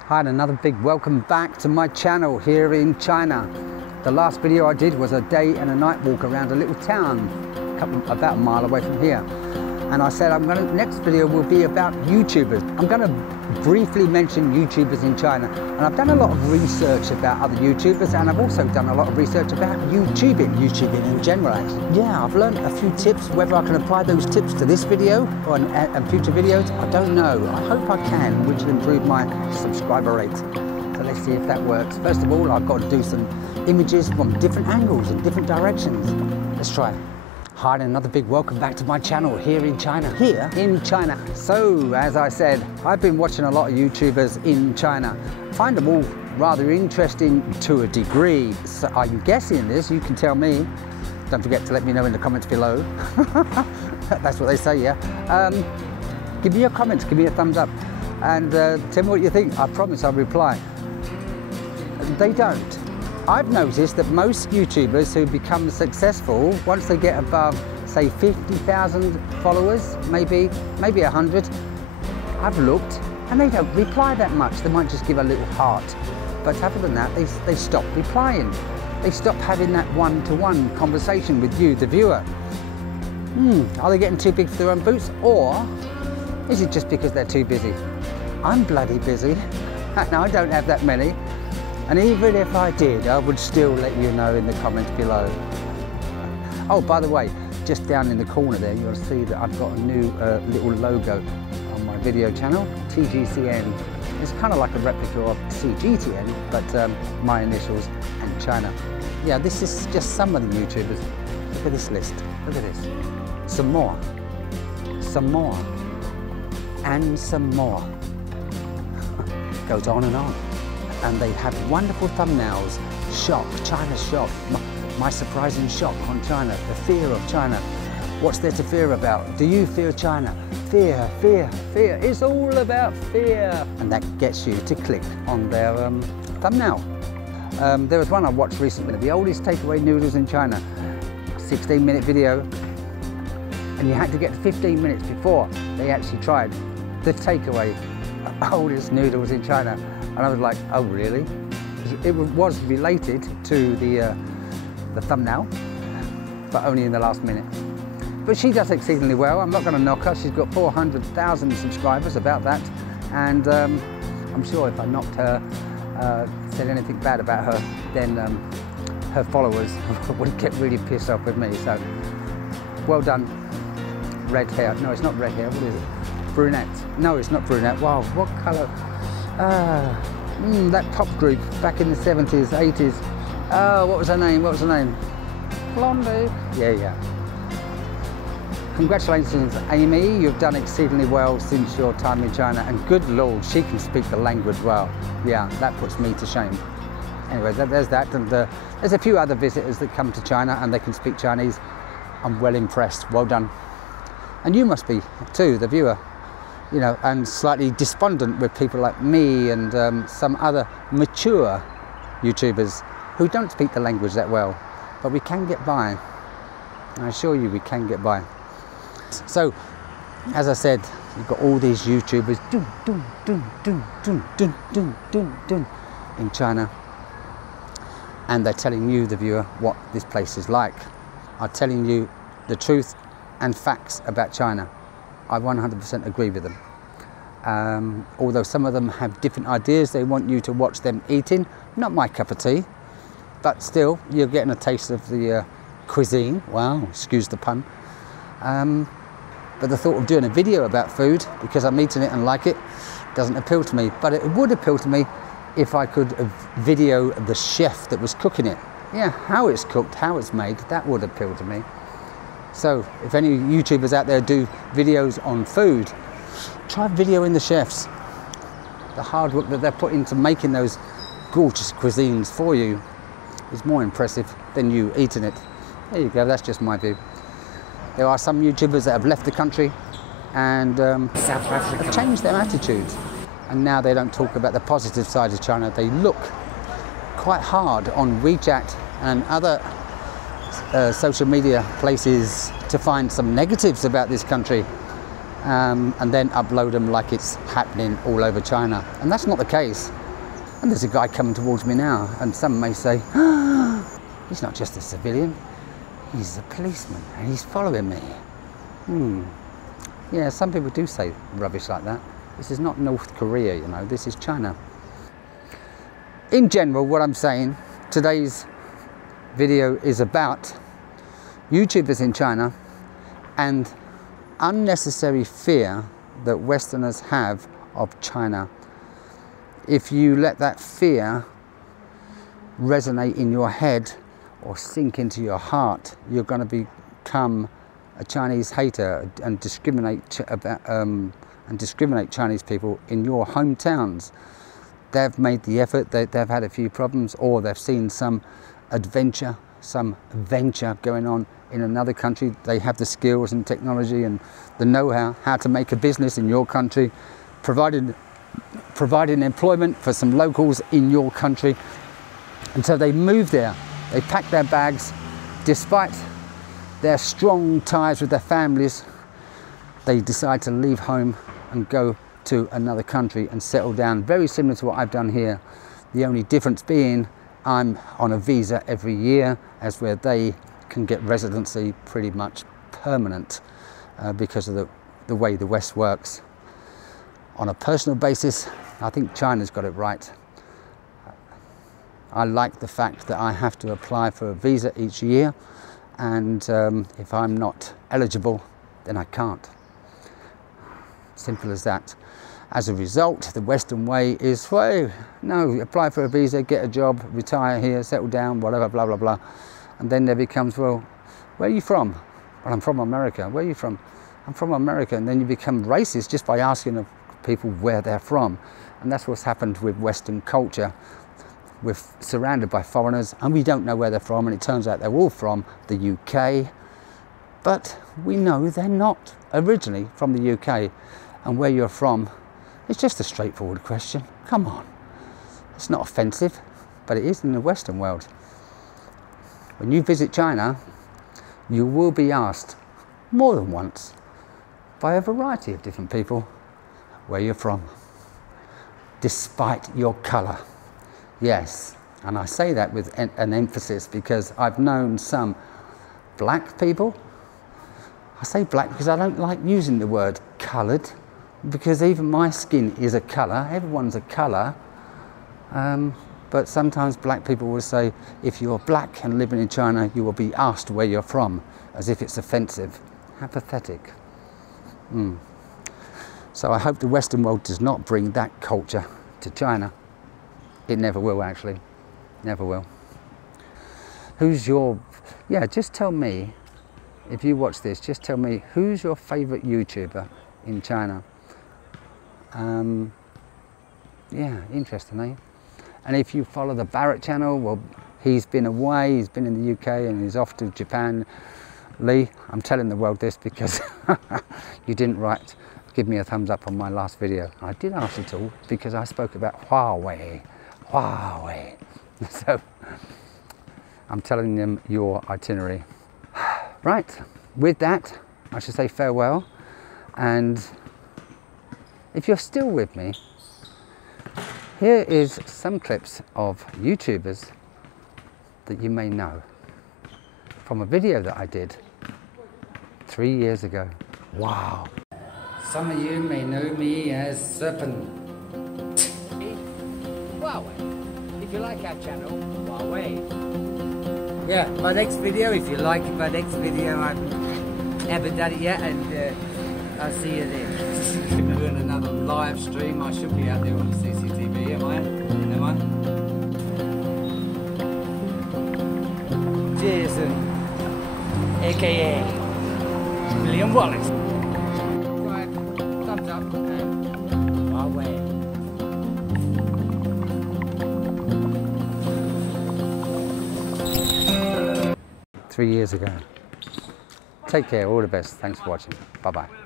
Hi, and another big welcome back to my channel here in China. The last video I did was a day and a night walk around a little town about a mile away from here. And I said next video will be about YouTubers. I'm going to briefly mention YouTubers in China. And I've done a lot of research about other YouTubers, and I've also done a lot of research about YouTubing in general actually. Yeah, I've learned a few tips. Whether I can apply those tips to this video or and future videos, I don't know. I hope I can, which will improve my subscriber rate. So let's see if that works. First of all, I've got to do some images from different angles and different directions. Let's try. Hi, and another big welcome back to my channel here in China. So, as I said, I've been watching a lot of YouTubers in China. I find them all rather interesting to a degree. So I'm guessing this, you can tell me. Don't forget to let me know in the comments below. That's what they say, yeah. Give me your comments, give me a thumbs up, and tell me what you think. I promise I'll reply. They don't. I've noticed that most YouTubers who become successful, once they get above, say, 50,000 followers, maybe 100, I've looked, and they don't reply that much. They might just give a little heart. But other than that, they stop replying. They stop having that one-to-one conversation with you, the viewer. Are they getting too big for their own boots? Or is it just because they're too busy? I'm bloody busy. Now, I don't have that many. And even if I did, I would still let you know in the comments below. Oh, by the way, just down in the corner there, you'll see that I've got a new little logo on my video channel, TGCN. It's kind of like a replica of CGTN, but my initials and China. Yeah, this is just some of the YouTubers. Look at this list. Look at this. Some more. Some more. And some more. Goes on and on. And they have wonderful thumbnails. Shock, China shock, my surprising shock on China, the fear of China. What's there to fear about? Do you fear China? Fear, fear, fear. It's all about fear. And that gets you to click on their thumbnail. There was one I watched recently, the oldest takeaway noodles in China, 16-minute video. And you had to get to 15 minutes before they actually tried the takeaway oldest noodles in China. And I was like, oh really? It was related to the thumbnail, but only in the last minute. But she does exceedingly well. I'm not going to knock her. She's got 400,000 subscribers, about that. And I'm sure if I knocked her, said anything bad about her, then her followers would get really pissed off with me. So, well done. Red hair. No, it's not red hair. What is it? Brunette. No, it's not brunette. Wow, what colour? That pop group back in the 70s, 80s. What was her name? What was her name? Blondie. Yeah. Congratulations, Amy. You've done exceedingly well since your time in China. And good Lord, she can speak the language well. Yeah, that puts me to shame. Anyway, there's that. And there's a few other visitors that come to China and they can speak Chinese. I'm well impressed. Well done. And you must be too, the viewer. You know, and slightly despondent with people like me and some other mature YouTubers who don't speak the language that well, but we can get by. I assure you we can get by. So, as I said, you've got all these YouTubers in China, and they're telling you, the viewer, what this place is like. Are telling you the truth and facts about China. I 100% agree with them. Although some of them have different ideas, they want you to watch them eating. Not my cup of tea, but still, you're getting a taste of the cuisine. Wow, excuse the pun. But the thought of doing a video about food, because I'm eating it and like it, doesn't appeal to me. But it would appeal to me if I could video the chef that was cooking it. Yeah, how it's cooked, how it's made, that would appeal to me. So, if any YouTubers out there do videos on food, try videoing the chefs. The hard work that they're put into making those gorgeous cuisines for you is more impressive than you eating it. There you go, that's just my view. There are some YouTubers that have left the country and South Africa have changed their attitudes. And now they don't talk about the positive side of China. They look quite hard on WeChat and other social media places to find some negatives about this country. and then upload them like it's happening all over China. And that's not the case. And there's a guy coming towards me now, and some may say, oh, he's not just a civilian, he's a policeman, and he's following me. Yeah, some people do say rubbish like that. This is not North Korea, you know, this is China. In general, what I'm saying, today's video is about YouTubers in China and unnecessary fear that Westerners have of China. If you let that fear resonate in your head or sink into your heart, you're going to become a Chinese hater and discriminate Chinese people in your hometowns. They've made the effort, they've had a few problems, or they've seen some adventure, some venture going on in another country. They have the skills and technology and the know-how how to make a business in your country, providing employment for some locals in your country. And so they move there, they pack their bags, despite their strong ties with their families, they decide to leave home and go to another country and settle down, very similar to what I've done here. The only difference being I'm on a visa every year, as where they can get residency pretty much permanent because of the way the West works. On a personal basis, I think China's got it right. I like the fact that I have to apply for a visa each year, and if I'm not eligible, then I can't. Simple as that. As a result, the Western way is, well, no, apply for a visa, get a job, retire here, settle down, whatever, blah, blah, blah. And then there becomes, well, where are you from? Well, I'm from America. Where are you from? I'm from America. And then you become racist just by asking people where they're from. And that's what's happened with Western culture. We're surrounded by foreigners and we don't know where they're from, and it turns out they're all from the UK, but we know they're not originally from the UK. And where you're from, it's just a straightforward question. Come on. It's not offensive, but it is in the Western world. When you visit China, you will be asked more than once by a variety of different people where you're from, despite your colour. Yes, and I say that with an emphasis because I've known some black people. I say black because I don't like using the word coloured, because even my skin is a colour, everyone's a colour. But sometimes black people will say, if you're black and living in China, you will be asked where you're from, as if it's offensive. How pathetic. So I hope the Western world does not bring that culture to China. It never will, actually. Never will. Who's your... Yeah, just tell me, if you watch this, just tell me, who's your favourite YouTuber in China? Yeah, interesting, eh? And if you follow the Barrett channel, well, he's been away, he's been in the UK and he's off to Japan. Lee, I'm telling the world this because you didn't give me a thumbs up on my last video. I did ask you to, because I spoke about Huawei. So I'm telling them your itinerary. Right, with that, I should say farewell. And if you're still with me, here is some clips of YouTubers that you may know from a video that I did 3 years ago. Wow. Some of you may know me as Serpent. Huawei. If you like our channel, Huawei. Yeah, my next video, if you like my next video, I haven't done it yet, and I'll see you there. We're doing another live stream. I should be out there on the CCTV, am I? Jason, aka William Wallace. Right, thumbs up and Huawei. 3 years ago. Take care, all the best. Thanks for watching. Bye-bye.